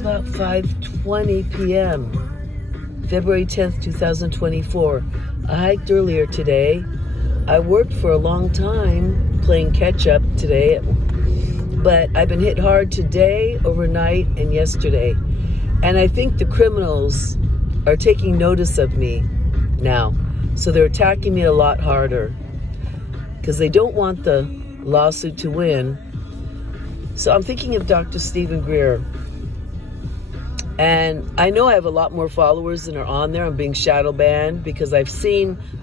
About 5:20 p.m., February 10th, 2024. I hiked earlier today. I worked for a long time playing catch-up today, but I've been hit hard today, overnight, and yesterday. And I think the criminals are taking notice of me now. So they're attacking me a lot harder because they don't want the lawsuit to win. So I'm thinking of Dr. Stephen Greer. And I know I have a lot more followers than are on there. I'm being shadow banned because I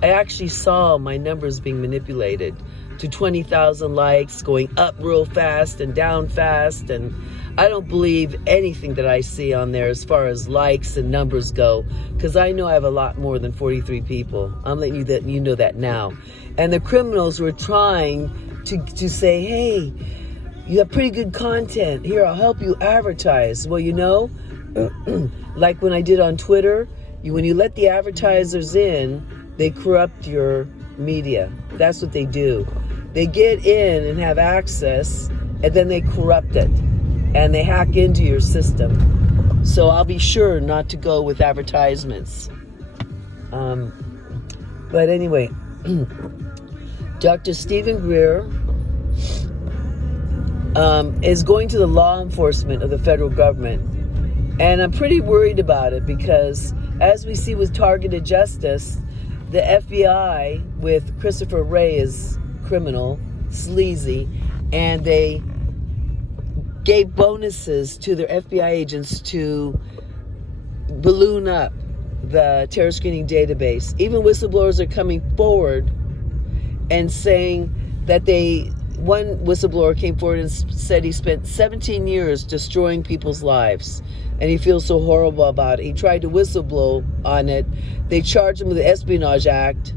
actually saw my numbers being manipulated to 20,000 likes, going up real fast and down fast. And I don't believe anything that I see on there as far as likes and numbers go, because I know I have a lot more than 43 people. I'm letting you know that now. And the criminals were trying to say, hey, you have pretty good content. Here, I'll help you advertise. Well, like when I did on Twitter, when you let the advertisers in, they corrupt your media. That's what they do. They get in and have access, and then they corrupt it, and they hack into your system. So I'll be sure not to go with advertisements. But anyway, Dr. Stephen Greer is going to the law enforcement of the federal government. And I'm pretty worried about it because, as we see with targeted justice, the FBI with Christopher Wray is criminal, sleazy, and they gave bonuses to their FBI agents to balloon up the terror screening database. Even whistleblowers are coming forward and saying that one whistleblower came forward and said he spent 17 years destroying people's lives. And he feels so horrible about it. He tried to whistleblow on it. They charged him with the Espionage Act,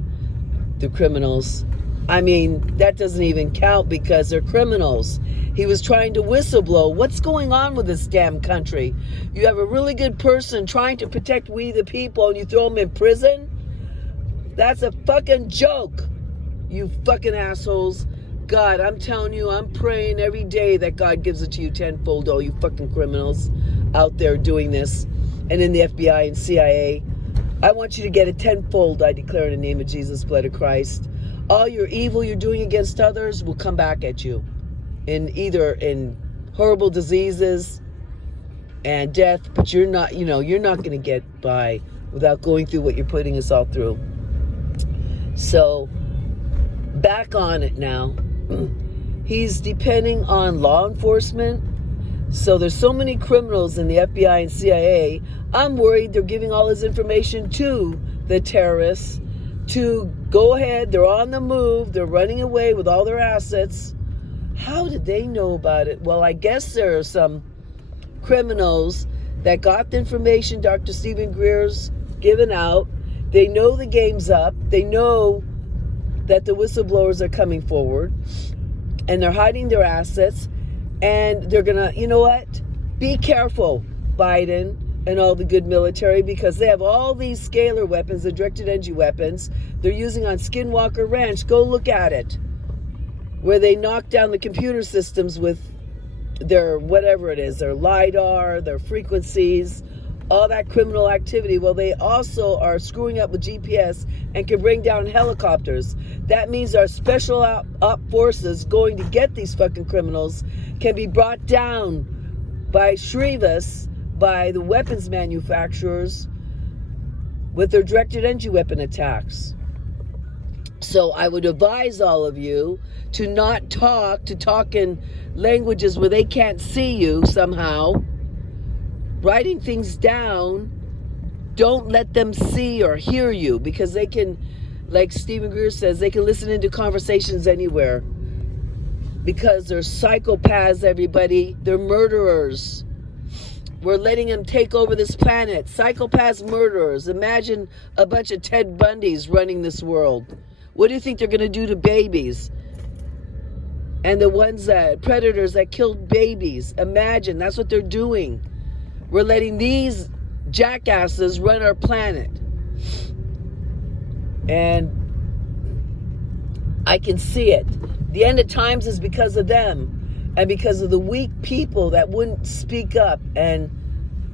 the criminals. I mean, that doesn't even count because they're criminals. He was trying to whistleblow. What's going on with this damn country? You have a really good person trying to protect we the people and you throw him in prison? That's a fucking joke, you fucking assholes. God, I'm telling you, I'm praying every day that God gives it to you tenfold, all you fucking criminals out there doing this, and in the FBI and CIA. I want you to get it tenfold, I declare in the name of Jesus, blood of Christ. All your evil you're doing against others will come back at you in horrible diseases and death, but you're not going to get by without going through what you're putting us all through. So, back on it now. He's depending on law enforcement. So there's so many criminals in the FBI and CIA. I'm worried they're giving all his information to the terrorists to go ahead. They're on the move. They're running away with all their assets. How did they know about it? Well, I guess there are some criminals that got the information Dr. Stephen Greer's given out. They know the game's up. They know that the whistleblowers are coming forward and they're hiding their assets, and they're gonna, you know what? Be careful, Biden and all the good military, because they have all these scalar weapons, the directed energy weapons they're using on Skinwalker Ranch. Go look at it, where they knock down the computer systems with their whatever it is, their LiDAR, their frequencies, all that criminal activity. Well, they also are screwing up with GPS and can bring down helicopters. That means our special op forces going to get these fucking criminals can be brought down by Shrivas, by the weapons manufacturers with their directed energy weapon attacks. So I would advise all of you to not talk in languages where they can't see you somehow. Writing things down, don't let them see or hear you, because they can, like Stephen Greer says, they can listen into conversations anywhere. Because they're psychopaths, everybody. They're murderers. We're letting them take over this planet. Psychopaths, murderers. Imagine a bunch of Ted Bundys running this world. What do you think they're going to do to babies? And the predators that killed babies. Imagine, that's what they're doing. We're letting these jackasses run our planet. And I can see it. The end of times is because of them. And because of the weak people that wouldn't speak up and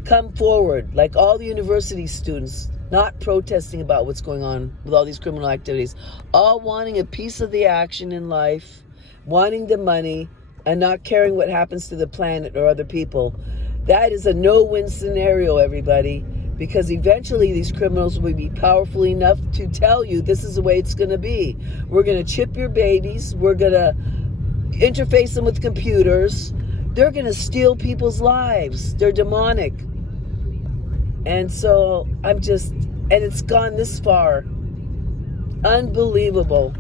come forward, like all the university students, not protesting about what's going on with all these criminal activities, all wanting a piece of the action in life, wanting the money, and not caring what happens to the planet or other people. That is a no-win scenario, everybody, because eventually these criminals will be powerful enough to tell you this is the way it's going to be. We're going to chip your babies. We're going to interface them with computers. They're going to steal people's lives. They're demonic. And so and it's gone this far. Unbelievable.